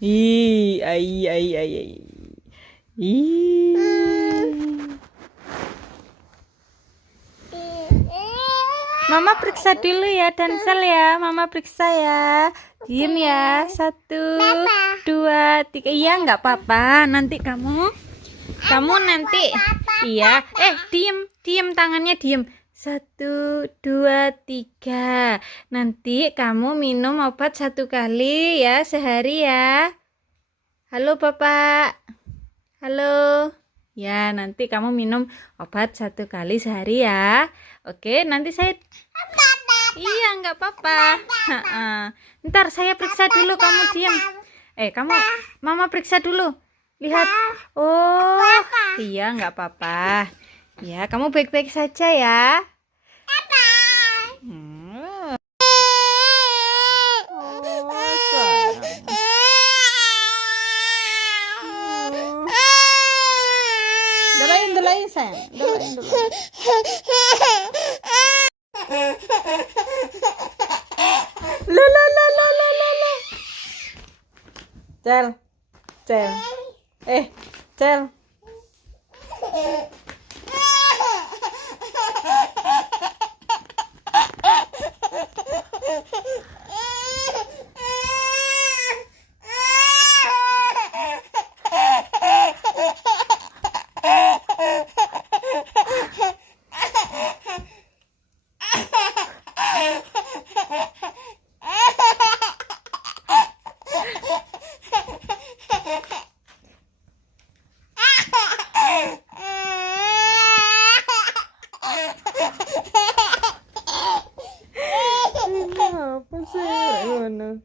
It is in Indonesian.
Ih, ai. Ih. Mama periksa dulu ya, Dansel ya. Mama periksa ya. Diem ya. 1, 2, 3. Iya, nggak apa-apa. Nanti kamu nanti. Iya. Diem tangannya diem. 1, 2, 3. Nanti kamu minum obat 1 kali ya sehari ya. Halo Bapak. Halo. Ya, nanti kamu minum obat 1 kali sehari ya. Oke, nanti saya. Iya, nggak apa-apa. Ntar saya periksa dulu, kamu diam. Mama periksa dulu. Lihat. Oh, iya, nggak apa-apa. Ya, kamu baik-baik saja ya. Hmm. Oh, sayang. Dolain sayang. Dolain. La. Cel. Cel. Apa sih? Gimana?